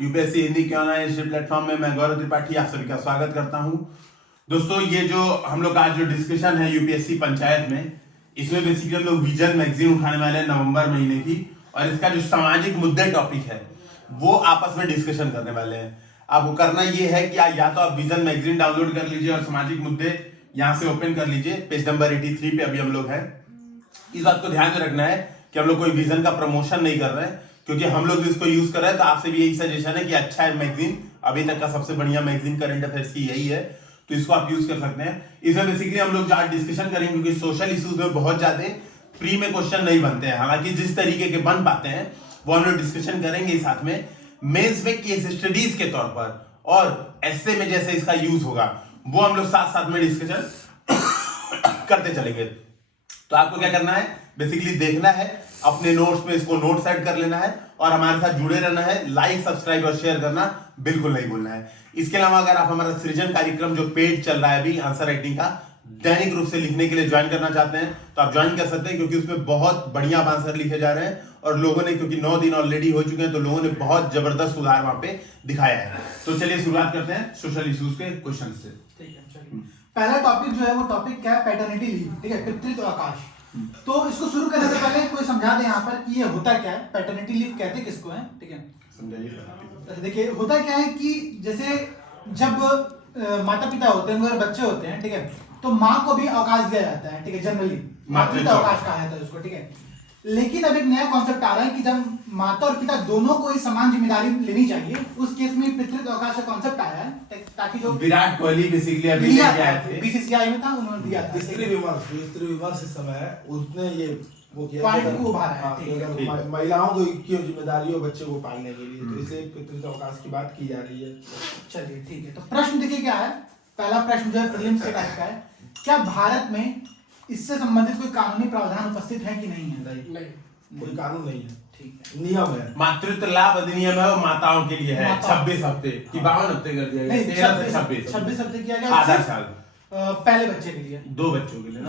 UPSC Hindi क्यों ना इस प्लेटफॉर्म में मैं गौरव त्रिपाठी आप सभी का स्वागत करता हूं। दोस्तों, ये जो हम लोग आज जो डिस्कशन है यूपीएससी पंचायत में, इसमें बेसिकली हम लोग विजन मैगजीन उठाने वाले हैं नवंबर महीने की, और इसका जो सामाजिक मुद्दे टॉपिक है वो आपस में डिस्कशन करने वाले हैं। आपको करना ये है कि या तो आप विजन मैगजीन डाउनलोड कर लीजिए और सामाजिक मुद्दे यहाँ से ओपन कर लीजिए। पेज नंबर 83 पे अभी हम लोग हैं। इस बात को ध्यान में रखना है कि हम लोग कोई विजन का प्रमोशन नहीं कर रहे हैं, क्योंकि हम लोग इसको यूज कर रहे हैं। तो आपसे भी यही सजेशन है कि अच्छा है मैगजीन, अभी तक का सबसे बढ़िया मैगजीन करंट अफेयर्स की यही है, तो इसको आप यूज कर सकते हैं। इसमें बेसिकली हम लोग आज डिस्कशन करेंगे, क्योंकि सोशल इश्यूज में बहुत ज्यादा प्री में क्वेश्चन नहीं बनते हैं। हालांकि जिस तरीके के बन पाते हैं वो हम लोग डिस्कशन करेंगे साथ में। मेंस में केस स्टडीज के तौर पर और एस्से में जैसे इसका यूज होगा वो हम लोग साथ साथ में डिस्कशन करते चलेंगे। तो आपको क्या करना है, बेसिकली देखना है, अपने नोट्स में इसको नोट्स ऐड कर लेना है और हमारे साथ जुड़े रहना है। लाइक, सब्सक्राइब और शेयर करना बिल्कुल नहीं भूलना है। इसके अलावा अगर आप हमारा सृजन कार्यक्रम जो पेड चल रहा है अभी आंसर राइटिंग का, दैनिक रूप से लिखने के लिए ज्वाइन करना चाहते हैं तो आप ज्वाइन कर सकते हैं, क्योंकि उसमें बहुत बढ़िया आंसर लिखे जा रहे हैं और लोगों ने, क्योंकि 9 दिन ऑलरेडी हो चुके हैं, तो लोगों ने बहुत जबरदस्त सुधार वहां पे दिखाया है। तो चलिए शुरुआत करते हैं सोशल इश्यूज के क्वेश्चन से। ठीक है, चलिए। पहला टॉपिक जो है वो टॉपिक क्या है, पैटर्निटी लीव। ठीक है, पितृत्व अवकाश। तो इसको शुरू करने से पहले कोई समझा दे यहाँ पर कि ये होता क्या है, पैटर्निटी लीव कहते किसको है। ठीक है, समझाइए। देखिए होता क्या है कि जैसे जब माता पिता होते हैं, अगर बच्चे होते हैं, ठीक है, तो माँ को भी अवकाश दिया जाता है। ठीक है, जनरली मातृत्व अवकाश कहा जाता है उसको। ठीक है, लेकिन अब एक नया कॉन्सेप्ट आ रहा है कि जब माता और पिता दोनों को ही समान जिम्मेदारी लेनी चाहिए, उस केस में पितृत्व अवकाश का कॉन्सेप्ट आया है, ताकि जो विराट कोहली बेसिकली अभी लेके आए थे, बीसीसीआई में था, उन्होंने दिया था। स्त्री विमर्श इस समय उसने ये वो किया पॉइंट को उभारा है। हाँ, ठीक है, कि अगर महिलाओं को की जिम्मेदारी हो बच्चे को पालने के लिए, तो इसलिए पितृत्व अवकाश की बात की जा रही है। चलिए ठीक है। तो प्रश्न देखिए क्या है। पहला प्रश्न जो है प्रीलिम्स के टाइप का है। क्या भारत में इससे संबंधित कोई कानूनी प्रावधान उपस्थित है कि नहीं है? नहीं, कोई कानून नहीं है, ठीक है, नियम है। मातृत्व लाभ अधिनियम है वो माताओं के लिए है। 26 हफ्ते की 52 हफ्ते कर दिया गया, 13 से 26 26 हफ्ते किया गया, आधा सिर्फ, साल पहले बच्चे के लिए, 2 बच्चों के लिए ना।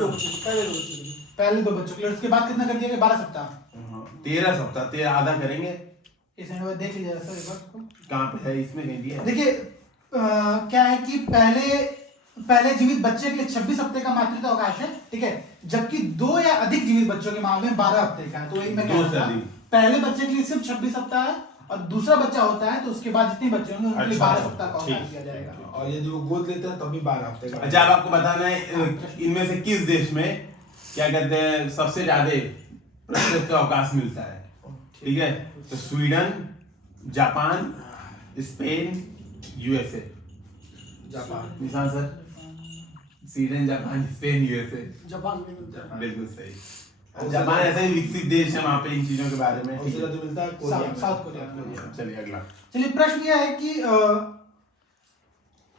पहले 2 बच्चों के लिए। उसके बाद कितना कर दिया गया? 12 सप्ताह। 13 सप्ताह, 13 आधा करेंगे। इसमें देख लीजिए सर एक बार। कहाँ पे है इसमें कहीं दिया है? देखिए क्या है कि पहले जीवित बच्चे के लिए 26 हफ्ते का मातृत्व अवकाश है। ठीक है, जबकि 2 या अधिक जीवित बच्चों के मामले में 12 हफ्ते का है। तो एक में क्या होता है, पहले बच्चे के लिए सिर्फ 26 सप्ताह है, और दूसरा बच्चा होता है तो उसके बाद जितने बच्चे होंगे उनके लिए 12 सप्ताह का अवकाश दिया जाएगा। और यदि वो गोद लेते हैं तब भी 12 हफ्ते का। अच्छा, अब आपको बताना है इनमें से किस देश में क्या कहते हैं सबसे ज्यादा प्रसव का अवकाश मिलता है। ठीक है, तो Sweden, Japan, Spain, USA. Japan. Nissan sir, Sweden, Japan, Spain, USA. Japan में मिलता है। बिल्कुल सही। जापान ऐसे ही विकसित देश है, वहां पे इन चीजों के बारे में। उससे ज्यादा मिलता है कोरिया में। South Korea. चलिए अगला। चलिए प्रश्न यह है कि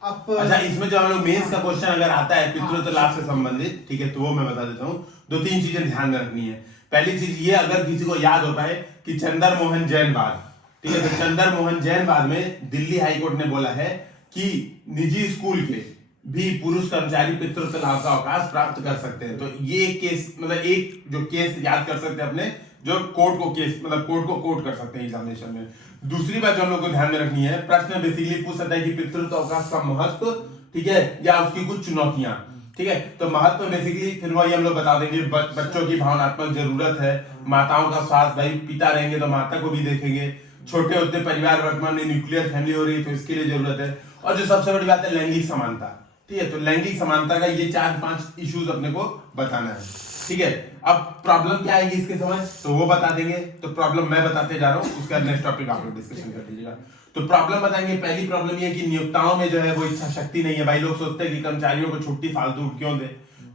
आप अच्छा, इसमें जो हम लोग मेंस का क्वेश्चन अगर आता है पितृत्व लाभ से संबंधित, ठीक है, तो वो मैं बता देता हूँ। 2-3 चीजें ध्यान में रखनी है। पहली चीज ये, अगर किसी को याद हो पाए कि चंदर मोहन जैन बाद, ठीक है, तो चंदर मोहन जैन बाद में दिल्ली हाईकोर्ट ने बोला है कि निजी स्कूल के भी पुरुष कर्मचारी पितृत्व लाभ का अवकाश प्राप्त कर सकते हैं। तो ये केस, मतलब एक जो केस याद कर सकते हैं अपने, जो कोर्ट को केस, मतलब कोर्ट को कोट कर सकते हैं एग्जामिनेशन में। दूसरी बात जो हम लोग को ध्यान में रखनी है, प्रश्न बेसिकली पूछ सकता है कि पितृत्व अवकाश का महत्व, ठीक है, या उसकी कुछ चुनौतियां। ठीक है, तो महत्व बेसिकली फिर वही हम लोग बता देंगे। बच्चों की भावनात्मक जरूरत है, माताओं का स्वास्थ्य, भाई पिता रहेंगे तो माता को भी देखेंगे, छोटे होते परिवार, वर्तमान में न्यूक्लियर फैमिली हो रही है तो इसके लिए जरूरत है, और जो सबसे बड़ी बात है लैंगिक समानता। ठीक है, तो लैंगिक समानता का ये 4-5 इश्यूज अपने को बताना है। ठीक है, अब प्रॉब्लम क्या आएगी इसके समझ, तो वो बता देंगे। तो प्रॉब्लम मैं बताते जा रहा हूँ, उसका नेक्स्ट टॉपिक आप लोग डिस्कशन कर लीजिएगा। तो प्रॉब्लम बताएंगे। पहली प्रॉब्लम ये कि नियोक्ताओं में जो है वो इच्छा शक्ति नहीं है। भाई लोग सोचते हैं कि कर्मचारियों को छुट्टी फालतू क्यों दे,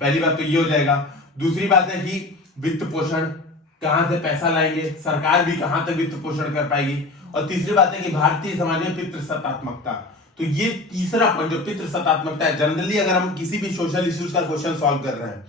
पहली बात तो ये हो जाएगा। दूसरी बात है कि वित्त पोषण, कहां से पैसा लाएंगे, सरकार भी कहां तक वित्त पोषण कर पाएगी। और तीसरी बात है कि भारतीय समाज में पितृसत्तात्मकता। तो ये तीसरा पॉइंट जो पितृसत्तात्मकता है, जनरली अगर हम किसी भी सोशल इश्यूज का क्वेश्चन सॉल्व कर रहे हैं,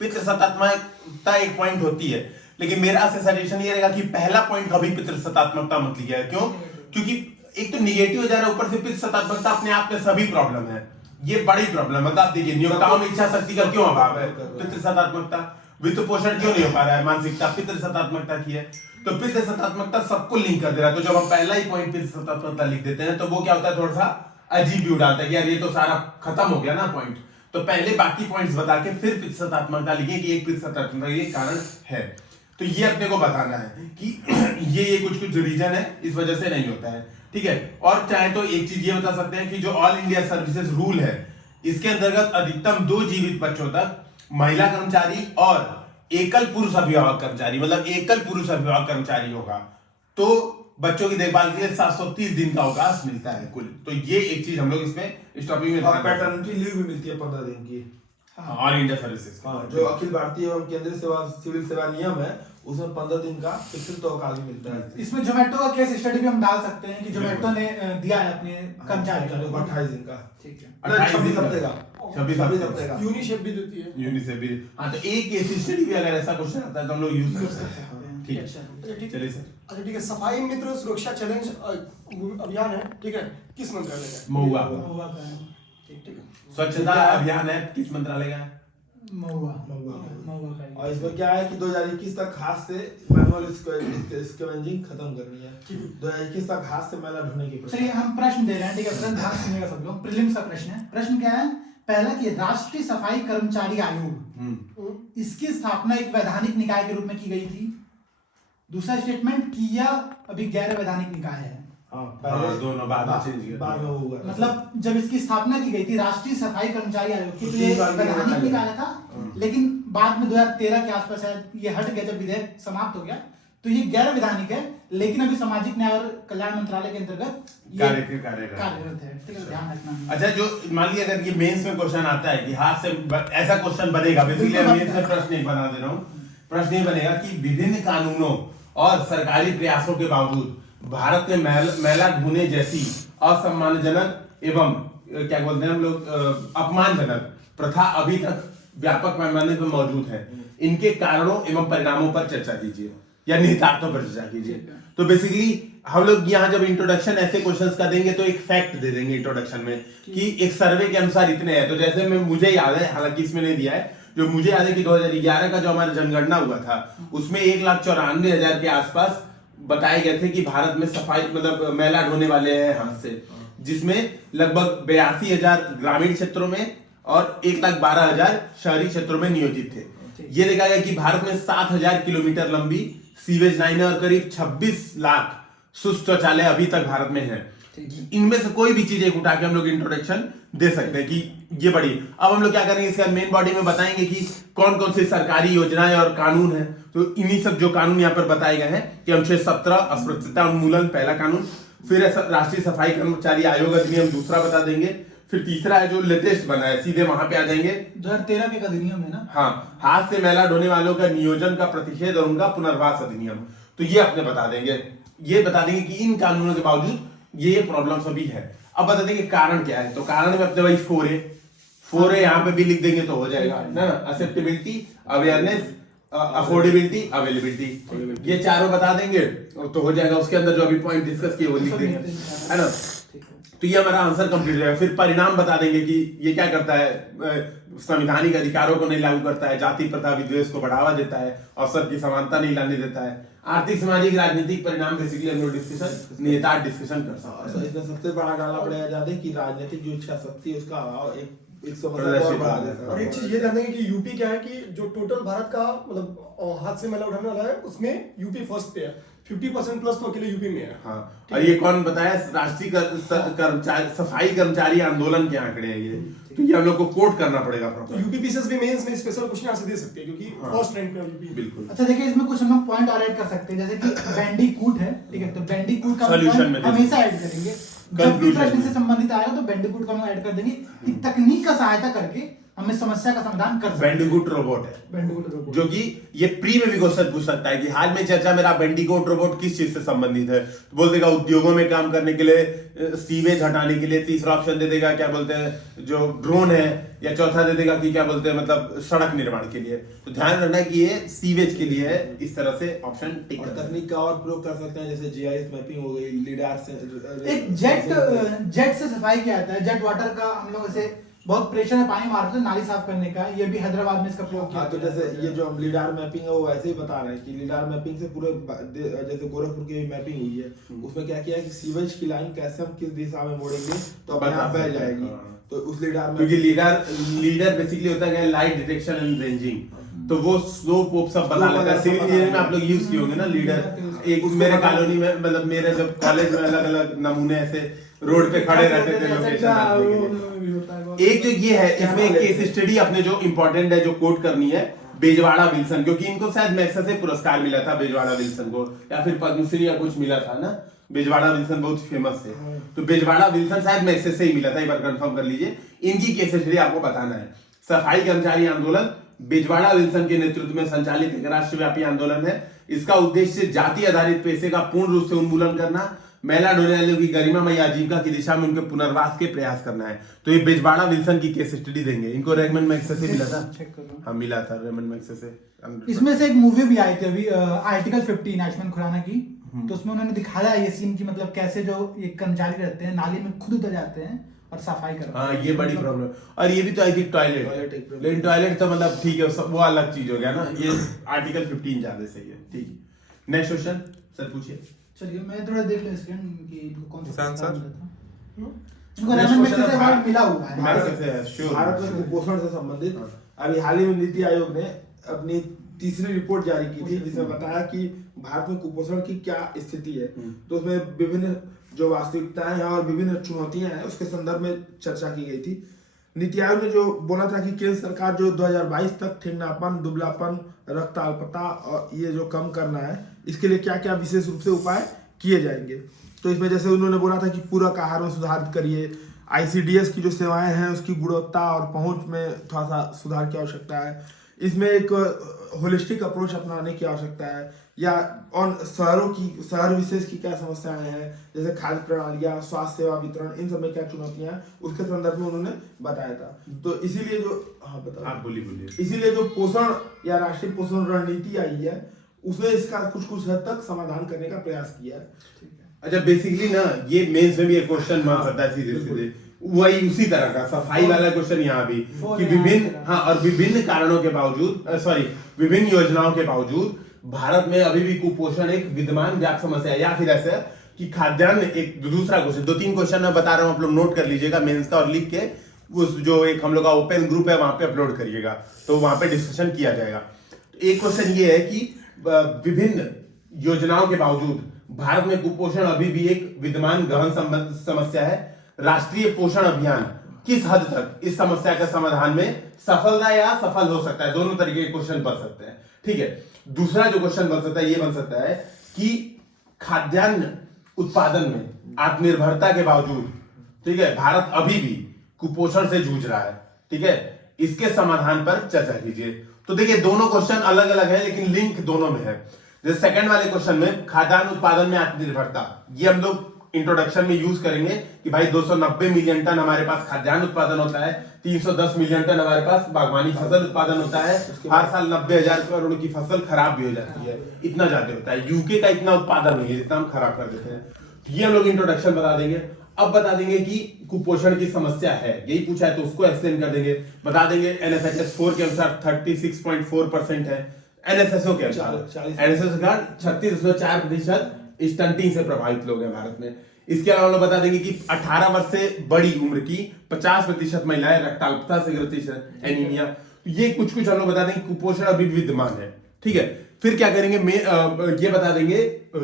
पितृसत्तात्मकता एक पॉइंट होती है, लेकिन मेरा आपसे सजेशन ये रहेगा कि पहला पॉइंट कभी पितृसत्तात्मकता मत लिया। क्यों? क्योंकि एक तो निगेटिव हो जा रहा है, ऊपर से पितृसत्तात्मकता अपने आप में सभी प्रॉब्लम है, ये बड़ी प्रॉब्लम है। आप देखिए नियोक्ताओं में इच्छा शक्ति का क्यों अभाव है, पितृसत्तात्मकता। वित्त पोषण क्यों नहीं हो पा रहा है, मानसिकता पितृसत्तात्मकता की है। तो प्रतिशतात्मकता सबको लिंक कर दे रहा है। तो जब हम पहला ही पॉइंट प्रतिशतात्मकता लिख देते हैं तो वो क्या होता है, थोड़ा सा अजीब व्यू डालता है कि यार ये तो सारा खत्म हो गया ना पॉइंट। तो पहले बाकी पॉइंट्स बता के फिर प्रतिशतात्मकता लिखिए कि एक प्रतिशतात्मकता ये कारण है। तो ये अपने को बताना है कि ये कुछ रीजन है, इस वजह से नहीं होता है, ठीक है। और चाहे तो एक चीज ये बता सकते हैं कि जो ऑल इंडिया सर्विसेज रूल है इसके अंतर्गत अधिकतम 2 जीवित बच्चों तक महिला कर्मचारी और एकल पुरुष अभिभावक कर्मचारी, मतलब एकल पुरुष अभिभावक कर्मचारी होगा तो बच्चों की देखभाल के लिए 730 दिन का अवकाश मिलता है कुल। तो ये एक चीज हम लोग इसमें इस टॉपिक में और पैटर्निटी लीव भी मिलती है 15 दिन की। ऑल इंडिया सर्विसेज, हाँ, जो अखिल भारतीय एवं केंद्रीय सेवा सिविल सेवा नियम है उसमें 15 दिन का पितृत्व अवकाश भी मिलता है। इसमें जोमेटो का केस स्टडी भी हम डाल सकते हैं कि जोमेटो ने दिया है अपने कर्मचारियों को 28 दिन का, ठीक है, 26 हफ्ते का, 26 हफ्ते का। यूनिसेफ भी देती है। यूनिसेफ भी। हाँ, तो एक केस स्टडी भी अगर ऐसा क्वेश्चन आता है तो हम लोग यूज कर सकते हैं, ठीक है। अच्छा, ठीक चलिए सर। अच्छा ठीक है, सफाई मित्र सुरक्षा चैलेंज अभियान है, ठीक है, किस मंत्रालय का है? महुआ। महुआ का है, ठीक है। स्वच्छता अभियान है, किस मंत्रालय का है? महुआ महुआ का है। और इसमें क्या है कि 2021 तक हाथ से मैनुअल स्कैवेंजिंग खत्म करनी है। 2021 तक हाथ से मैला ढोने की चलिए हम प्रश्न दे रहे हैं, ठीक है, प्रश्न ध्यान सुनिएगा सब लोग। प्रीलिम्स का प्रश्न है। प्रश्न क्या है? पहला कि राष्ट्रीय सफाई कर्मचारी आयोग, इसकी स्थापना एक वैधानिक निकाय के रूप में की गई थी। दूसरा स्टेटमेंट कि यह अभी गैर वैधानिक निकाय है। पहले दोनों बाद में चेंज किया, बाद में हुआ। मतलब जब इसकी स्थापना की गई थी राष्ट्रीय सफाई कर्मचारी आयोग की, तो ये वैधानिक निकाय था, लेकिन बाद में 2013 के आसपास शायद ये हट गया जब विधेयक समाप्त हो गया, तो ये गैर वैधानिक है, लेकिन अभी सामाजिक न्याय और कल्याण मंत्रालय के अंतर्गत कार्यरत है, ठीक है, ध्यान रखना। अच्छा, जो मान लीजिए अगर ये मेंस में क्वेश्चन आता है कि हाथ से ऐसा क्वेश्चन बनेगा, बेसिकली मेंस में प्रश्न नहीं बना दे रहा हूँ, प्रश्न ये बनेगा कि विभिन्न कानूनों और सरकारी प्रयासों के बावजूद भारत में मैला ढूंढने जैसी असम्मानजनक एवं क्या बोलते हैं हम लोग अपमानजनक प्रथा अभी तक व्यापक पैमाने पर मौजूद है। इनके कारणों एवं परिणामों पर चर्चा कीजिए या निहितार्थों पर चर्चा कीजिए। तो बेसिकली हम लोग यहाँ जब इंट्रोडक्शन ऐसे क्वेश्चंस का देंगे तो एक फैक्ट दे देंगे इंट्रोडक्शन में कि एक सर्वे के अनुसार इतने हैं। तो जैसे मुझे याद है, हालांकि इसमें नहीं दिया है, जो मुझे याद है कि 2011 का जो हमारा जनगणना हुआ था उसमें 1,94,000 के आसपास बताए गए थे कि भारत में सफाई मतलब मैला ढोने वाले हैं हाथ से, जिसमें लगभग 82,000 ग्रामीण क्षेत्रों में और 1,12,000 शहरी क्षेत्रों में नियोजित थे। ये देखा गया कि भारत में 7,000 किलोमीटर लंबी सीवेज लाइनें और करीब 26 लाख शुष्क शौचालय अभी तक भारत में है। इनमें से कोई भी चीज एक उठा के हम लोग इंट्रोडक्शन दे सकते हैं कि ये बड़ी। अब हम लोग क्या करेंगे, इसका मेन बॉडी में बताएंगे कि कौन कौन सी सरकारी योजनाएं और कानून है। तो इन्हीं सब जो कानून यहाँ पर बताए गए हैं कि अनुच्छेद 17 अस्पृश्यता उन्मूलन पहला कानून, फिर राष्ट्रीय सफाई कर्मचारी आयोग अधिनियम दूसरा बता देंगे, फिर तीसरा है जो लेटेस्ट बना है, सीधे वहां पे आ जाएंगे 2013 के अधिनियम है ना। हाँ, हाथ से मैला ढोने वालों का नियोजन का प्रतिषेध और उनका पुनर्वास अधिनियम। तो ये अपने बता देंगे, ये बता देंगे कि इन कानूनों के बावजूद ये प्रॉब्लम सभी है। अब बता देंगे कारण क्या है। तो कारण में अपने भाई 4A यहाँ पे भी लिख देंगे तो हो जाएगा ना, एक्सेप्टेबिलिटी, अवेयरनेस, अफोर्डेबिलिटी, अवेलेबिलिटी, ये चारों बता देंगे तो हो जाएगा। उसके अंदर जो अभी पॉइंट डिस्कस किए वो लिख देंगे, है ना। तो ये हमारा आंसर कंप्लीट हो जाएगा। फिर परिणाम बता देंगे कि ये क्या करता है, संवैधानिक अधिकारों को नहीं लागू करता है, जाति प्रथा विद्वेष को बढ़ावा देता है, अवसर की समानता नहीं लाने देता है, आर्थिक सामाजिक राजनीतिक परिणाम बेसिकली हम लोग डिस्कशन निहितार्थ डिस्कशन कर सकते हैं। इसमें सबसे बड़ा डालना पड़ेगा ज्यादा कि राजनीतिक जो इच्छा शक्ति उसका अभाव एक और एक चीज ये ध्यान देंगे कि यूपी क्या है कि जो टोटल भारत का मतलब हाथ से मैला उठाने वाला है उसमें यूपी फर्स्ट पे है, 50% प्लस तो अकेले यूपी में है। हाँ, और ये कौन बताया, राष्ट्रीय कर्मचारी सफाई कर्मचारी आंदोलन के आंकड़े हैं ये, तो ये हम लोग को कोट करना पड़ेगा प्रॉपर। तो यूपीपीसीएस भी मेंस में स्पेशल क्वेश्चन यहाँ से दे सकते हैं क्योंकि फर्स्ट रैंक पे यूपी। बिल्कुल। अच्छा देखिए, इसमें कुछ हम लोग पॉइंट और ऐड कर सकते हैं, जैसे कि बैंडिकूट है, ठीक है, तो बैंडिकूट का सॉल्यूशन में हमेशा ऐड करेंगे। जब भी प्रश्न से संबंधित आएगा तो बैंडिकूट का हम ऐड कर देंगे कि तकनीक का सहायता करके हमें समस्या का समाधान कर सकते हैं। बैंडिकूट रोबोट है, बैंडिकूट रोबोट, जो कि ये प्री में भी क्वेश्चन पूछ सकता है कि हाल में चर्चा मेरा बैंडिकूट रोबोट किस चीज से संबंधित है। तो बोल देगा उद्योगों में काम करने के लिए, सीवेज हटाने के लिए। तीसरा ऑप्शन दे देगा क्या बोलते हैं जो ड्रोन है, या चौथा दे देगा कि क्या बोलते हैं मतलब सड़क निर्माण के लिए। तो ध्यान रखना कि ये सीवेज के लिए है। इस तरह से ऑप्शन टिक और तकनीक का और प्रयोग कर सकते हैं, जैसे जीआईएस मैपिंग हो गई, लीडार से एक जेट से सफाई किया जाता है। जेट वाटर का हम लोग ऐसे बहुत प्रेशर में पानी मारते थे नाली साफ करने का, ये भी हैदराबाद में इसका प्रयोग किया हाँ, तो गया जैसे है। ये जो हम लीडार मैपिंग है वो वैसे ही बता रहे हैं कि लीडार मैपिंग से पूरे जैसे गोरखपुर की मैपिंग हुई है, उसमें क्या किया है कि सीवेज की लाइन कैसे हम किस दिशा में मोड़ेंगे तो अपने आप बह जाएगी। तो उस लीडार में क्योंकि लीडर बेसिकली होता है लाइट डिटेक्शन एंड रेंजिंग, तो वो स्लोप वोप सब बता लेता है। सिविल इंजीनियरिंग में आप लोग यूज किए होंगे ना लीडर। एक मेरे कॉलोनी में मतलब मेरे जब कॉलेज में अलग अलग नमूने ऐसे रोड पे खड़े रहते थे लोकेशन। एक जो ये है इसमें एक केस स्टडी अपने जो इम्पोर्टेंट है जो कोट करनी है, बेजवाड़ा विल्सन, क्योंकि इनको शायद मैक्सा से पुरस्कार मिला था बेजवाड़ा विल्सन को, या फिर पद्मश्री या कुछ मिला था ना। बेजवाड़ा विल्सन बहुत फेमस है, तो बेजवाड़ा विल्सन शायद मैक्सा से ही मिला था, एक बार कंफर्म कर लीजिए। इनकी केस स्टडी आपको बताना है। सफाई कर्मचारी आंदोलन बेजवाड़ा विल्सन के नेतृत्व में संचालित एक राष्ट्रव्यापी आंदोलन है। इसका उद्देश्य जाति आधारित पेशे का पूर्ण रूप से उन्मूलन करना, महिला ढोने वालों की गरिमामय आजीविका की दिशा में उनके पुनर्वास के प्रयास करना है। तो ये बेजवाड़ा विल्सन की केस स्टडी देंगे। इनको रेमंड मैक्से से मिला था, चेक करो। हाँ मिला था रेमंड मैक्से से। इसमें से एक मूवी भी आई थी अभी आर्टिकल 15 आयुष्मान खुराना की, तो उसमें उन्होंने दिखाया ये सीन की मतलब कैसे जो ये कर्मचारी रहते हैं नाली में खुद उतर जाते हैं और सफाई करते हैं। हाँ ये बड़ी प्रॉब्लम। और ये भी तो आई थी टॉयलेट, लेकिन टॉयलेट तो मतलब ठीक है वो अलग चीज हो गया ना। ये आर्टिकल 15 ज्यादा सही है। ठीक है, नेक्स्ट क्वेश्चन सर पूछिए। चलिए मैं थोड़ा देख ले स्क्रीन कि इनको कौन सा आंसर मिला था। इनको रेमंड मैक्से से अवार्ड मिला हुआ है। भारत में कुपोषण से संबंधित अभी हाल ही में नीति आयोग ने अपनी तीसरी रिपोर्ट जारी की थी, जिसमें बताया कि भारत में कुपोषण की क्या स्थिति है। तो उसमें विभिन्न जो वास्तविकताएं हैं और विभिन्न चुनौतियां हैं उसके संदर्भ में चर्चा की गई थी। नीति आयोग ने जो बोला था कि केंद्र सरकार जो 2022 तक ठिंगनापन, दुबलापन, रक्त अल्पता और ये जो कम करना है, इसके लिए क्या क्या विशेष रूप से उपाय किए जाएंगे। तो इसमें जैसे उन्होंने बोला था कि पूरक आहार में सुधार करिए, ICDS की जो सेवाएं हैं उसकी गुणवत्ता और पहुंच में थोड़ा सा सुधार की आवश्यकता है। इसमें एक होलिस्टिक अप्रोच अपनाने की आवश्यकता है, या और शहर विशेष की क्या समस्याएं हैं, जैसे खाद्य प्रणालियां, स्वास्थ्य सेवा वितरण, इन सब में क्या चुनौतियां हैं उसके संदर्भ में उन्होंने बताया था। तो इसीलिए जो हाँ बताओ बोलिए। इसीलिए जो पोषण या राष्ट्रीय पोषण रणनीति आई है उसने इसका कुछ हद तक समाधान करने का प्रयास किया है। अच्छा बेसिकली ना ये मेंस में भी एक क्वेश्चन बन सकता है सीधे सीधे वही उसी तरह का सफाई वाला क्वेश्चन यहाँ भी कि विभिन्न कारणों के बावजूद विभिन्न योजनाओं के बावजूद भारत में अभी भी कुपोषण एक विद्यमान व्यापक समस्या है। या फिर ऐसे कि खाद्यान्न एक दूसरा क्वेश्चन, 2-3 क्वेश्चन मैं बता रहा हूँ, आप लोग नोट कर लीजिएगा मेंस का, और लिख के उस जो एक हम लोग का ओपन ग्रुप है वहां पे अपलोड करिएगा, तो वहां पे डिस्कशन किया जाएगा। एक क्वेश्चन ये है कि विभिन्न योजनाओं के बावजूद भारत में कुपोषण अभी भी एक विद्यमान गहन समस्या है। राष्ट्रीय पोषण अभियान किस हद तक इस समस्या के समाधान में सफलता या सफल हो सकता है, दोनों तरीके के क्वेश्चन बन सकते हैं। ठीक है, दूसरा जो क्वेश्चन बन सकता है ये बन सकता है कि खाद्यान्न उत्पादन में आत्मनिर्भरता के बावजूद, ठीक है, भारत अभी भी कुपोषण से जूझ रहा है। ठीक है, इसके समाधान पर चर्चा कीजिए। तो देखिए दोनों क्वेश्चन अलग अलग है लेकिन लिंक दोनों में है। जैसे सेकंड वाले क्वेश्चन में खाद्यान्न उत्पादन में आत्मनिर्भरता, ये हम लोग इंट्रोडक्शन में यूज करेंगे कि भाई 290 मिलियन टन हमारे पास खाद्यान्न उत्पादन होता है, 310 मिलियन टन हमारे पास बागवानी फसल उत्पादन होता है, हर साल 90,000 करोड़ की फसल खराब भी हो जाती है, इतना ज्यादा होता है। यूके का इतना उत्पादन नहीं है जितना हम खराब कर देते हैं। तो ये हम लोग इंट्रोडक्शन बता देंगे। अब बता देंगे कि कुपोषण की समस्या है, यही पूछा है तो उसको एक्सप्लेन कर देंगे। बता देंगे NFHS 4 के अनुसार 36.4% है, NSSO के अनुसार 36.4% स्टंटिंग से प्रभावित लोग हैं भारत में। इसके अलावा हम लोग बता देंगे कि 18 वर्ष से बड़ी उम्र की 50% महिलाएं रक्ताल्पता से ग्रसित है, एनीमिया। ये कुछ हम लोग बता देंगे कुपोषण अभी विद्यमान है। ठीक है, फिर क्या करेंगे ये बता देंगे,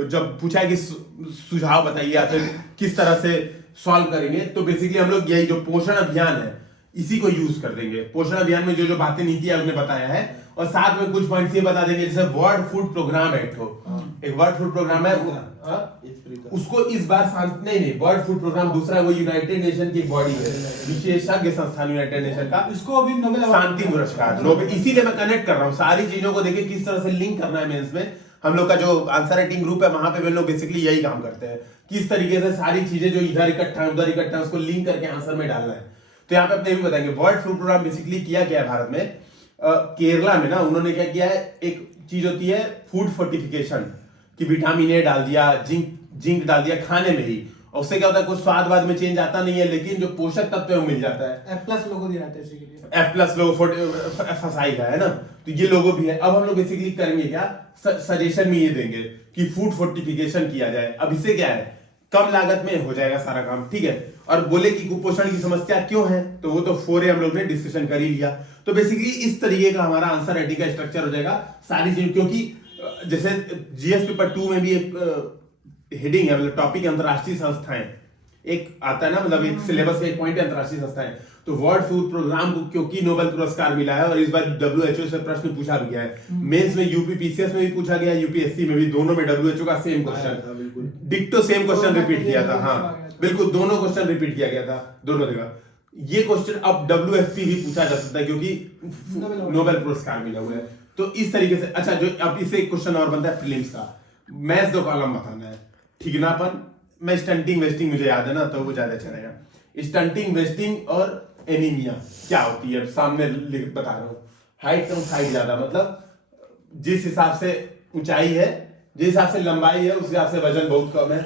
जब पूछा है कि सुझाव बताइए या फिर किस तरह से सॉल्व करेंगे, तो बेसिकली हम लोग यही जो पोषण अभियान है इसी को यूज कर देंगे। पोषण अभियान में जो बातें नीति आयोग ने बताया है, और साथ में कुछ पॉइंट्स ये बता देंगे जैसे वर्ल्ड फूड प्रोग्राम है, एक वर्ल्ड फूड प्रोग्राम है उसको इस बार नहीं वर्ल्ड फूड प्रोग्राम दूसरा है, वो यूनाइटेड नेशन की एक बॉडी है, विशेषज्ञ संस्थान यूनाइटेड नेशन का, इसको अभी नोबेल शांति पुरस्कार नोबेल। इसीलिए मैं कनेक्ट कर रहा हूँ सारी चीजों को, देखिए किस तरह से लिंक करना है मेंस में। हम लोग का जो आंसर राइटिंग ग्रुप है वहां पे हम लोग बेसिकली यही काम करते हैं, किस तरीके से सारी चीजें जो इधर इकट्ठा है उधर इकट्ठा है उसको लिंक करके आंसर में डालना है। तो यहाँ पे अपने भी बताएंगे वर्ल्ड फूड प्रोग्राम बेसिकली किया गया है भारत में। केरला में ना उन्होंने क्या किया है, एक चीज होती है फूड फोर्टिफिकेशन, कि विटामिन ए डाल दिया, जिंक डाल दिया खाने में ही, और उससे क्या होता है, कुछ स्वाद बाद में चेंज आता नहीं है, लेकिन जो पोषक तत्व है वो मिल जाता है। F+ लोगो दिया जाता है इसी के लिए। F+ लोगो FSI का है ना, तो ये लोगो भी है। अब हम लोग बेसिकली करेंगे क्या, सजेशन में ये देंगे कि फूड फोर्टिफिकेशन किया जाए। अब इससे क्या है, कम लागत में हो जाएगा सारा काम, ठीक है। और बोले कि कुपोषण की समस्या क्यों है, तो वो तो 4A हम लोग ने डिस्कशन कर ही लिया। तो बेसिकली इस तरीके का हमारा आंसर राइटिंग का स्ट्रक्चर हो जाएगा सारी चीज, क्योंकि जैसे जीएस पेपर 2 में भी एक हेडिंग है, मतलब टॉपिक अंतरराष्ट्रीय संस्थाएं एक आता है ना, मतलब एक सिलेबस का एक पॉइंट है अंतरराष्ट्रीय संस्थाएं। तो वर्ल्ड फूड प्रोग्राम को क्योंकि नोबेल पुरस्कार मिला है, और इस बार WHO से प्रश्न पूछा भी गया है। मेंस में यूपीपीसीएस में भी पूछा गया, यूपीएससी में भी, दोनों में WHO का सेम क्वेश्चन, डिक्टो सेम क्वेश्चन रिपीट किया था। हाँ बिल्कुल, दोनों क्वेश्चन रिपीट किया गया था दोनों जगह। ये क्वेश्चन अब WFP भी पूछा जा सकता है क्योंकि नोबेल पुरस्कार मिला हुआ है। तो इस तरीके से अच्छा, जो अब इससे एक क्वेश्चन और बनता है प्रीलिम्स का, मैथ्स 2 कॉलम बताना है। ठिकनापन में स्टंटिंग वेस्टिंग मुझे याद है ना, तो वो ज्यादा अच्छा रहेगा। स्टंटिंग वेस्टिंग और एनीमिया क्या होती है, सामने बता रहा हूँ। हाइट कम हाइट ज्यादा, मतलब जिस हिसाब से ऊंचाई है, जिस हिसाब से लंबाई है, उस हिसाब से वजन बहुत कम है।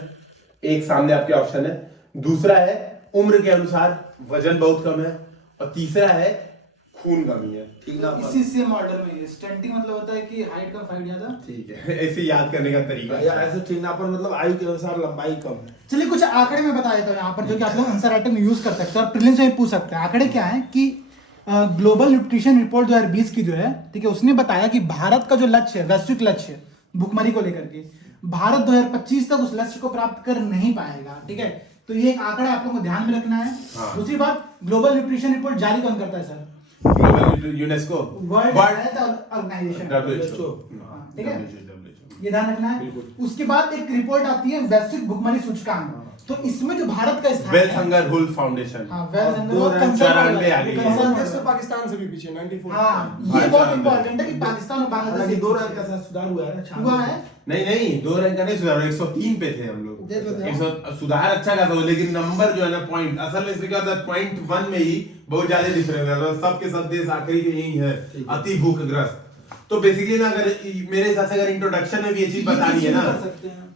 एक सामने आपके ऑप्शन है। दूसरा है उम्र के अनुसार वजन बहुत कम है, और तीसरा है खून कमी है। ठीक ना, इसी सेम ऑर्डर में स्टंटिंग मतलब होता है कि हाइट कम हाइट ज्यादा, ठीक है। ऐसे याद करने का तरीका, या ऐसे ठिकनापन मतलब आयु के अनुसार लंबाई कम है। चलिए कुछ आंकड़े में बता देता हूँ यहाँ पर, जो कि आप लोग आंसर राइटिंग में यूज कर सकते हैं और प्रीलिम्स में पूछ सकते हैं। आंकड़े क्या है कि ग्लोबल न्यूट्रिशन रिपोर्ट 2020 की जो है, ठीक है, उसने बताया कि भारत का जो लक्ष्य है, वैश्विक लक्ष्य है भुखमरी को लेकर के, भारत 2025 तक उस लक्ष्य को प्राप्त कर नहीं पाएगा, ठीक है। तो ये एक आंकड़ा आप लोगों को ध्यान में रखना है। हाँ। दूसरी बात, ग्लोबल न्यूट्रिशन रिपोर्ट जारी कौन करता है sir? UNESCO, world health organization, WHO, ठीक है, ये ध्यान रखना है। उसके बाद एक रिपोर्ट आती है वैश्विक भुखमरी सूचकांक, तो इसमें जो भारत का स्थान वेल्थ है, हंगर हुल फाउंडेशन, हाँ, वेल्थ हंगर दो और रैंक कंसर्न 94 आ गई है। बांग्लादेश से पाकिस्तान से भी पीछे 94। हाँ, ये बहुत इंपॉर्टेंट है कि पाकिस्तान और बांग्लादेश हालांकि से 2 रैंक का सुधार हुआ है ना, हुआ है। नहीं 2 रैंक का नहीं सुधार, 103 पे थे हम लोग। 100 सुधार अच्छा खासा हुआ, लेकिन नंबर जो है ना, पॉइंट असल में इसमें क्या होता है, पॉइंट 1 में ही बहुत ज्यादा डिफरेंस है। सब के सब देश आखिरी के यही है, अति भूखग्रस्त। तो बेसिकली ना, अगर मेरे हिसाब से अगर इंट्रोडक्शन में भी ये चीज बतानी है ना,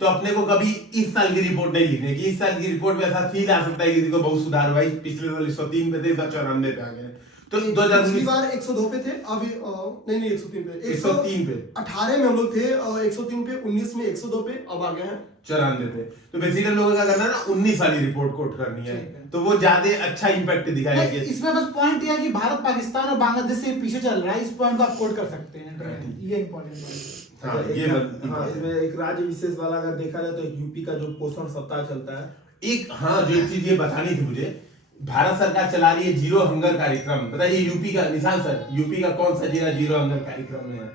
तो अपने को कभी इस साल की रिपोर्ट नहीं लिखनी कि इस साल की रिपोर्ट में ऐसा फील आ सकता है किसी को बहुत सुधार हुआ है, पिछले साल 103 पे थे, इस बार 94 पे आ गए। तो पिछली 2019 बार 102 पे थे, अभी नहीं 103 पे, 103 पे 18 में हम लोग थे, 103 पे, 19 में 102 पे, अब आ गए हैं 94 पे। तो बेसिकली लोगों का करना है ना, 19 वाली रिपोर्ट कोट करनी है, तो वो ज्यादा अच्छा इंपैक्ट दिखाएगी। इसमें बस पॉइंट ये है कि भारत पाकिस्तान और बांग्लादेश से पीछे चल रहा है, इस पॉइंट को आप कोट कर सकते हैं, ये इंपॉर्टेंट पॉइंट है। हाँ, ये हाँ, इसमें एक राज्य विशेष वाला अगर देखा जाए तो यूपी का जो पोषण सप्ताह चलता है, एक, हाँ, जो एक चीज ये बतानी थी मुझे, भारत सरकार चला रही है जीरो हंगर कार्यक्रम। बताइए यूपी का, निशान सर, यूपी का कौन सा जिला जीरो हंगर कार्यक्रम में है?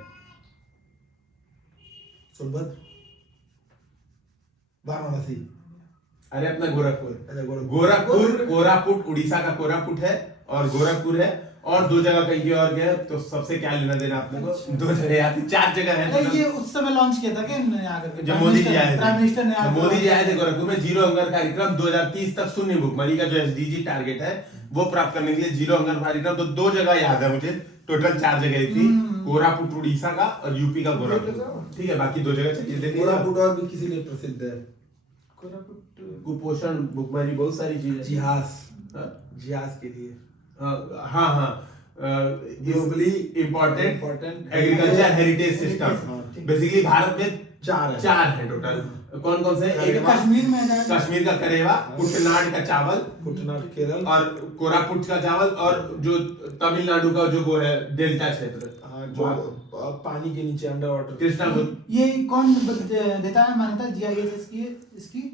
सोनभद्र, वाराणसी, अरे अपना गोरखपुर। अच्छा, गोरखपुर, कोरापुट, उड़ीसा का कोरापुट है, और गोरखपुर है, और 2 जगह कहीं के और गए। तो सबसे क्या लेना देना अपने को? 2 जगह आती, 4 जगह है। ये उस समय लॉन्च किया था कि जब मोदी जी आए थे, प्राइम मिनिस्टर ने, मोदी जी आए थे गोरखपुर में, जीरो हंगर कार्यक्रम 2030 तक शून्य भुखमरी का जो SDG टारगेट है वो प्राप्त करने के लिए जीरो हंगर कार्यक्रम। तो 2 जगह याद है मुझे, टोटल 4 जगह थी, कोरापुट उड़ीसा का और यूपी का गोरखपुर, ठीक है। बाकी 2 जगह चाहिए, देखिए कोरापुट और भी किसी लिए प्रसिद्ध है, कुपोषण, भुखमरी, बहुत सारी चीजें, जिहाज के लिए, हाँ, globally important agriculture heritage system. Basically Bharat में 4 है टोटल। कौन कौन से? एक कश्मीर में है, कश्मीर का करेवा, कुटनाड का चावल, कुटनाड केरल, और कोरापुट का चावल, और जो तमिलनाडु का जो वो है डेल्टा क्षेत्र, जो पानी के नीचे अंडर वाटर, कृष्णा, ये कौन देता है मान्यता GIS इसकी?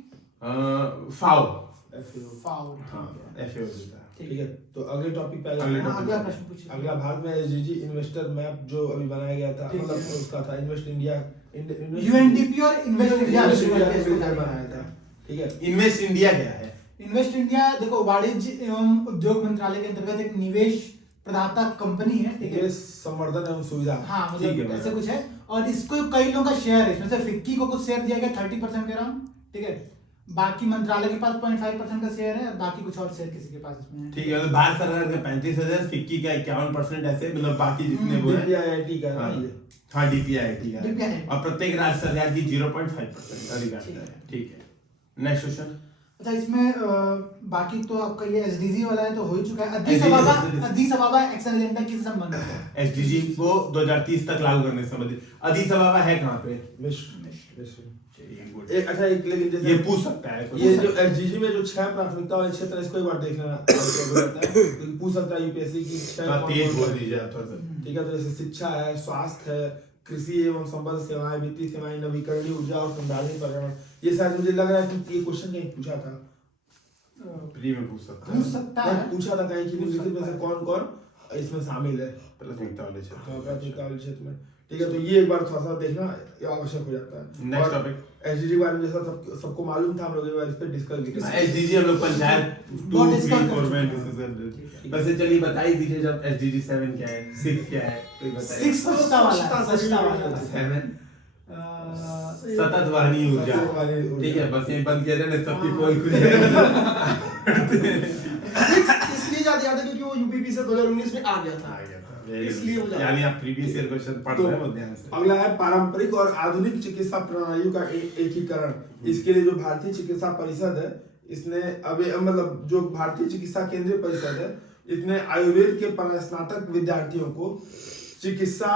फाओ, फाओ, FAO देता है। ठीक है। तो अगले टॉपिक पे अगले आगे, अगला प्रश्न पूछिए। अगला भारत में SDG इन्वेस्टर मैप जो अभी बनाया गया था, ठीक है। मतलब उसका था इन्वेस्ट इंडिया, UNDP और इन्वेस्ट इंडिया बनाया था, ठीक है। इन्वेस्ट इंडिया क्या है? इन्वेस्ट इंडिया देखो, वाणिज्य एवं उद्योग मंत्रालय के अंतर्गत एक निवेश प्रदाता कंपनी है, ठीक है, निवेश संवर्धन एवं सुविधा, हाँ, ठीक मतलब है, ऐसे कुछ है। और इसको कई लोगों का शेयर है, इसमें से फिक्की को कुछ शेयर दिया गया 30% के अराउंड, ठीक है। बाकी मंत्रालय के पास 0.5% का शेयर है, और बाकी कुछ और शेयर किसी के पास इसमें है, ठीक है। भारत सरकार का 35,000, फिक्की का 51%, ऐसे मतलब बाकी जितने वो है, DPIIT का हाँ, है ये। हाँ, DPIIT का है। DPIIT। और प्रत्येक राज्य सरकार की 0.5% अधिकार है, ठीक है। Next question. अच्छा इसमें बाकी तो आपका ये एसडीजी वाला है तो हो ही चुका है। SDG अदीस अबाबा एक्शन एजेंडा किस संबंध में? एसडीजी को 2030 तक लागू करने से संबंधित। अदीस अबाबा है कहाँ पे? अच्छा एक लेकिन जैसे ये पूछ सकता है ये जो एसडीजी में जो 6 प्राथमिकता वाले क्षेत्र है इसको एक बार देख लेना होता है क्योंकि पूछ सकता है यूपीएससी की 6 तेज बोल दीजिए आप थोड़ा सा। ठीक है। तो जैसे शिक्षा है, स्वास्थ्य है, कृषि एवं संबद्ध सेवाएं, वित्तीय सेवाएं, नवीकरणीय ऊर्जा और संधारणीय पर्यावरण, ये शायद मुझे लग रहा है कि ये क्वेश्चन कहीं पूछा था, प्री में पूछ सकता है। पूछ सकता है। पूछा था कहीं कि निम्नलिखित में से कौन कौन इसमें शामिल है प्राथमिकता वाले क्षेत्र। प्राथमिकता वाले क्षेत्र में। ठीक है। तो ये एक बार थोड़ा सा देखना ये आवश्यक हो जाता है। नेक्स्ट टॉपिक एसडीजी के बारे में जैसा सबको मालूम था हम लोग एक बार इस पे डिस्कस भी किया। एसडीजी हम लोग पंचायत 2 3 4 में डिस्कस कर रहे थे। वैसे चलिए बताइए दीजिए जब एसडीजी 7 क्या है, 6 क्या है, तो बताइए। 6 स्वच्छता वाला 7 सतत वाहनी ऊर्जा। ठीक है, बस ये बंद किया जाए ना सबकी पोल खुल जाएगी। इसलिए याद है क्योंकि वो यूपीपी से 2019 में आ गया था। इसलिए वो यानी आप प्रीवियस ईयर क्वेश्चन पढ़ रहे हो ध्यान से। अगला है पारंपरिक और आधुनिक चिकित्सा प्रणालियों का एकीकरण। इसके लिए जो भारतीय चिकित्सा परिषद है इसने अभी मतलब जो भारतीय चिकित्सा केंद्रीय परिषद है इसने आयुर्वेद के स्नातक विद्यार्थियों को चिकित्सा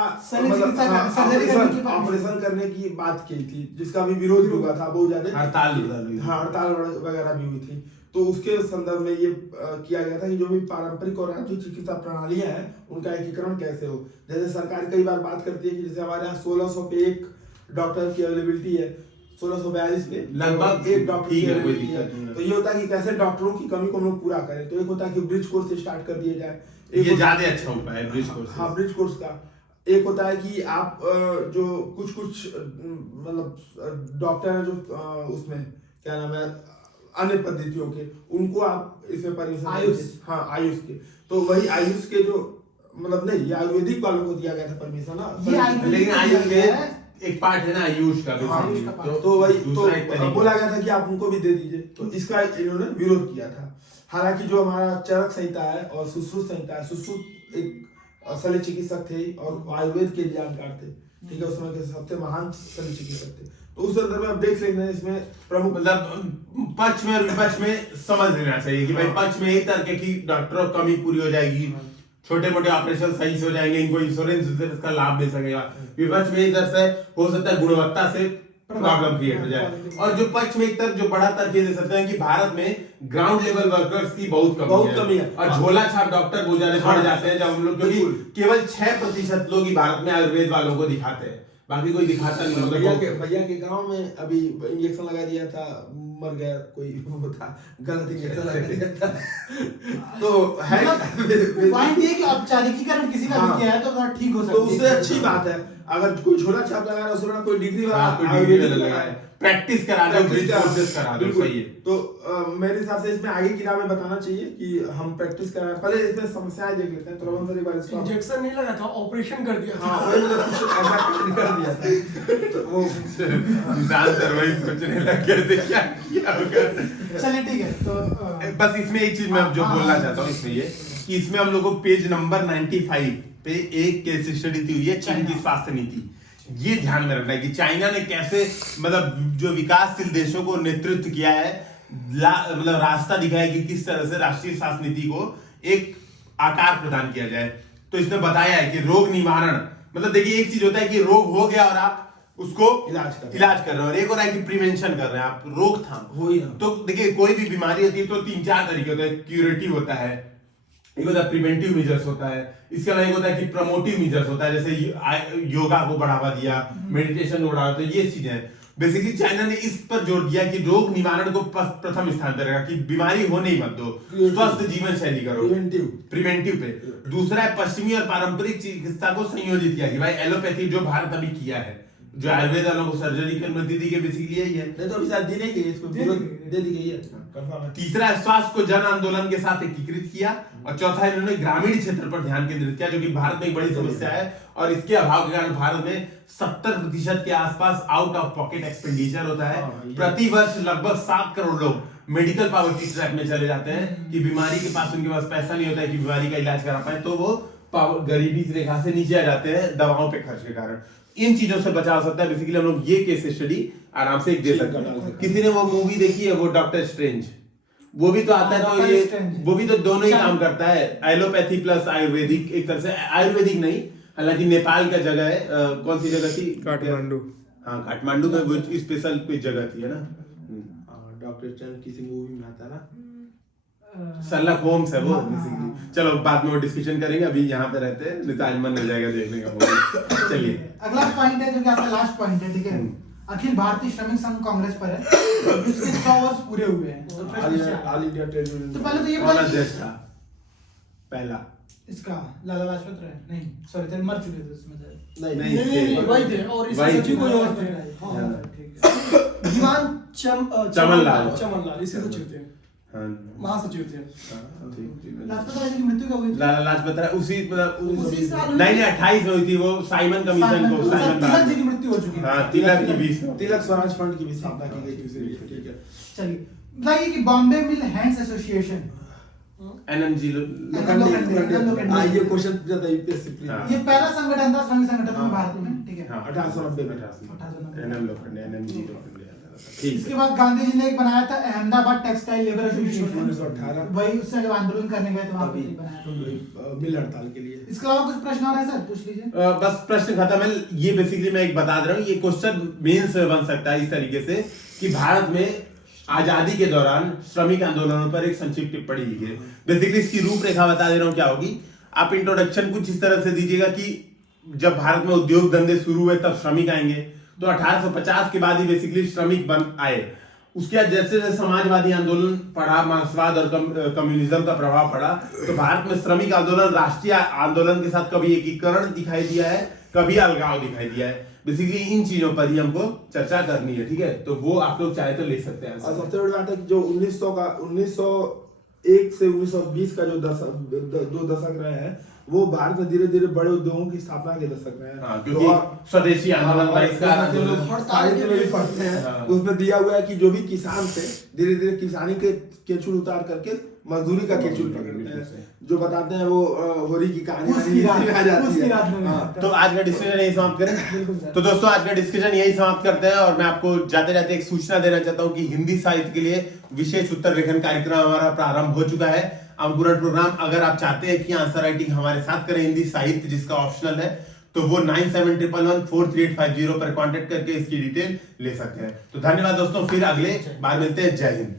ऑपरेशन करने की बात की थी जिसका भी विरोध भी हुआ था बहुत ज्यादा। हड़ताल वगैरह भी हुई थी। तो उसके संदर्भ में ये किया गया था कि जो भी पारंपरिक और आधुनिक चिकित्सा प्रणालियां हैं उनका एकीकरण कैसे हो। जैसे सरकार कई बार बात करती है कि जैसे हमारे यहाँ 1600 पे एक डॉक्टर की अवेलेबिलिटी है, 1642 पे लगभग एक डॉक्टर की अवेलेबिलिटी है। है। तो ये होता है कि कैसे डॉक्टरों की कमी को हम लोग पूरा करें। तो एक होता है कि ब्रिज कोर्स स्टार्ट कर दिया जाए, ये ज्यादा अच्छा उपाय है ब्रिज कोर्स। हाँ ब्रिज कोर्स का। एक होता है कि आप जो कुछ मतलब डॉक्टर हैं जो उसमें क्या नाम है अन्य पद्धतियों के उनको आप इसमें परमिशन आयुष। हाँ आयुष के। तो वही आयुष के जो मतलब नहीं ये आयुर्वेदिक वालों को दिया गया था परमिशन ना। लेकिन आयुर्वेद एक पार्ट है ना आयुष का। तो वही तो बोला गया था कि आप उनको भी दे दीजिए। तो इसका इन्होंने विरोध किया था। हालांकि जो हमारा चरक संहिता है और सुश्रुत संहिता है, सुश्रुत एक शल्य चिकित्सक थे और आयुर्वेद के जानकार थे। ठीक है, उस समय के सबसे महान शल्य चिकित्सक थे। तो उस संदर्भ में आप देख लेते हैं इसमें प्रमुख मतलब पक्ष में और विपक्ष में समझ लेना चाहिए कि भाई पक्ष में एक तरह की डॉक्टरों की कमी पूरी हो जाएगी, छोटे मोटे ऑपरेशन सही से हो जाएंगे, इनको इंश्योरेंस का लाभ दे सकेगा। विपक्ष में एक तरह से हो सकता है गुणवत्ता से प्रॉब्लम क्रिएट हो जाए। और जो पक्ष में एक तरफ जो बड़ा तर्क ये दे सकते हैं कि भारत में ग्राउंड लेवल वर्कर्स की बहुत कमी है और झोला छाप डॉक्टर बहुत ज्यादा बढ़ जाते हैं जब हम लोग, क्योंकि केवल 6% लोग ही भारत में आयुर्वेद वालों को दिखाते हैं, बाकी कोई दिखाता नहीं। भैया के गांव में अभी इंजेक्शन लगा दिया था, मर गया कोई, वो था गलत इंजेक्शन लगा दिया था। तो है पॉइंट ये कि औपचारिकीकरण किसी का भी किया है तो ठीक हो सकता है। तो उससे अच्छी बात है अगर कोई झोला छाप लगा रहा है उसमें कोई डिग्री वाला लगा है, प्रैक्टिस करा दो, कोर्सेस करा दो, सही है। तो मेरे हिसाब से इसमें आगे की राह में बताना चाहिए कि हम प्रैक्टिस करा। पहले इसमें समस्याएं देख लेते हैं। तुरंत एक बार इसको इंजेक्शन नहीं लगा था, ऑपरेशन कर दिया। हाँ वही मतलब कुछ ऐसा कर दिया था। तो वो इंसान वही सोचने लग गए थे क्या होगा। चलिए ठीक है। तो बस इसमें एक चीज मैं जो बोलना चाहता हूँ इसमें ये कि इसमें हम लोग को पेज नंबर 95 पे एक केस स्टडी दी हुई है चीन की स्वास्थ्य नीति। ये ध्यान में रखना है कि चाइना ने कैसे मतलब जो विकासशील देशों को नेतृत्व किया है, मतलब रास्ता दिखाया कि किस तरह से राष्ट्रीय स्वास्थ्य नीति को एक आकार प्रदान किया जाए। तो इसने बताया है कि रोग निवारण मतलब देखिए एक चीज होता है कि रोग हो गया और आप उसको इलाज कर रहे हो और एक और है कि प्रिवेंशन कर रहे हैं आप, रोकथाम हो ही ना। तो देखिए कोई भी बीमारी होती है तो 3-4 तरीके होते हैं। क्यूरेटिव होता है, एक होता है प्रिवेंटिव मेजर्स होता है, इसके अलावा एक होता है कि प्रमोटिव मेजर्स होता है, जैसे योगा को बढ़ावा दिया, मेडिटेशन को बढ़ावा, तो ये चीजें हैं। बेसिकली चाइना ने इस पर जोर दिया कि रोग निवारण को प्रथम स्थान पर रखा कि बीमारी होने ही मत दो, स्वस्थ जीवन शैली करो, प्रिवेंटिव पे। दूसरा है पश्चिमी और पारंपरिक चिकित्सा को संयोजित किया कि भाई एलोपैथी जो भारत अभी किया है, जो आयुर्वेद वालों को सर्जरी की अनुमति दी गई, बेसिकली यही है। नहीं तो अभी शायद दी नहीं गई, इसको दे दी गई है, कंफर्म है। तीसरा स्वास्थ्य को जन आंदोलन के साथ एकीकृत किया और चौथा इन्होंने ग्रामीण क्षेत्र पर ध्यान केंद्रित किया जो कि भारत में एक बड़ी समस्या है और इसके अभाव के कारण भारत में 70% के आसपास आउट ऑफ पॉकेट एक्सपेंडिचर होता है। प्रति वर्ष लगभग 7 करोड़ लोग मेडिकल पॉवर्टी ट्रैप में चले जाते हैं कि बीमारी के पास उनके पास पैसा नहीं होता है कि बीमारी का इलाज करा पाए, तो वो गरीबी की रेखा से नीचे आ जाते हैं दवाओं पे खर्च के कारण। इन चीजों से बचा सकता है बेसिकली हम लोग ये केस स्टडी आराम से एक दे सकते हैं। किसी ने वो मूवी देखी है, वो डॉक्टर स्ट्रेंज, वो भी तो आता है, तो डॉक्टर ये स्ट्रेंज। वो भी तो दोनों ही काम करता है, एलोपैथी प्लस आयुर्वेदिक, एक तरह से आयुर्वेदिक नहीं, हालांकि नेपाल का जगह है, कौन सी जगह थी? काठमांडू। हाँ, काठमांडू में वो स्पेशल कोई जगह थी, है ना? डॉक्टर चंद किसी मूवी में आता है ना, शर्लक होम्स है वो हाँ, बेसिकली। हाँ। चलो बाद में वो डिस्कशन करेंगे, अभी यहाँ पे रहते हैं, नहीं तो आज मन हो जाएगा देखने का मूवी। चलिए अगला पॉइंट है जो कि आपका लास्ट पॉइंट है, ठीक है। अखिल भारतीय श्रमिक संघ कांग्रेस पर है, जिसके 100 वर्ष पूरे हुए हैं। तो प्रश्न इससे आता है। All India trade union. तो पहले तो ये कौन बताइए अध्यक्ष था पहला? इसका लाला लाजपत राय नहीं, सॉरी थे, मर चुके थे उसमें से। नहीं, वही थे और इसके वही सचिव कोई और थे। हाँ, ठीक है। दीवान चमनलाल। चमनलाल इसके सचिव थे, हाँ, महासचिव थे। ठीक। लाजपत राय की मृत्यु कब हुई थी? लाला लाजपत राय उसी मतलब उसी साल नहीं 28 में हुई थी वो, साइमन कमीशन को, साइमन तिलक जी की मृत्यु हो चुकी है। हाँ, तिलक की 20 में। तिलक स्वराज फंड की भी स्थापना की गई थी उसी लिए, ठीक है। चलिए बताइए कि बॉम्बे मिल हैंड्स एसोसिएशन, एनएमजी लोखंडी। हाँ, ये क्वेश्चन पूछा था यूपीएससी प्री हाँ। ये पहला संगठन था, श्रमिक संगठन में भारत में, ठीक है। 1890 में। 1890 एनएम लोखंडे, एनएमजी लोखंडे आता था। ठीक इसके है। बाद गांधी जी ने एक बनाया था अहमदाबाद टेक्सटाइल लेबर एसोसिएशन, 1918 वही उससे जब आंदोलन करने गए तो वहां पे तभी बनाया था। मिल हड़ताल के लिए। इसके अलावा कुछ प्रश्न और है सर, पूछ लीजिए। बस प्रश्न खत्म है। ये बेसिकली मैं एक बता दे रहा हूँ, ये क्वेश्चन मेंस में बन सकता है इस तरीके से कि भारत में आजादी के दौरान श्रमिक आंदोलनों पर एक संक्षिप्त टिप्पणी लिखिए। बेसिकली इसकी रूपरेखा बता दे रहा हूँ क्या होगी। आप इंट्रोडक्शन कुछ इस तरह से दीजिएगा कि जब भारत में उद्योग धंधे शुरू हुए तब श्रमिक आएंगे, तो 1850 के बाद ही बेसिकली श्रमिक बन आए। उसके बाद जैसे जैसे समाजवादी आंदोलन पड़ा, मार्क्सवाद और कम्युनिज्म का प्रभाव पड़ा, तो भारत में श्रमिक आंदोलन राष्ट्रीय आंदोलन के साथ कभी एकीकरण दिखाई दिया है, कभी अलगाव दिखाई दिया है। बेसिकली इन चीजों पर ही हमको चर्चा करनी है, ठीक है? तो वो आप लोग चाहे तो ले सकते हैं। और सबसे बड़ी बात है कि जो 1901 से 1920 का जो दो दशक रहे हैं, वो भारत में धीरे धीरे बड़े उद्योगों की स्थापना के दशक रहे हैं। हाँ, क्योंकि स्वदेशी आंदोलन, बहिष्कार आंदोलन, साहित्य में भी पढ़ते हैं, हाँ। उसमें दिया हुआ है कि जो भी किसान थे धीरे धीरे किसानी के केचुल उतार करके मजदूरी का केचुल पकड़ते हैं, जो बताते हैं वो होरी की कहानी उसकी रात में आ जाती है। में हाँ। तो आज का डिस्कशन यही समाप्त बिल्कुल करें। सर। तो दोस्तों आज का डिस्कशन यही समाप्त करते हैं, और मैं आपको जाते जाते एक सूचना देना चाहता हूं कि हिंदी साहित्य के लिए विशेष उत्तर लेखन कार्यक्रम हमारा प्रारंभ हो चुका है। अंकुरण प्रोग्राम, अगर आप चाहते हैं कि आंसर राइटिंग हमारे साथ करें हिंदी साहित्य जिसका ऑप्शनल है, तो वो 9711143850 पर कांटेक्ट करके इसकी डिटेल ले सकते हैं। तो धन्यवाद दोस्तों, फिर अगले बार मिलते हैं। जय हिंद।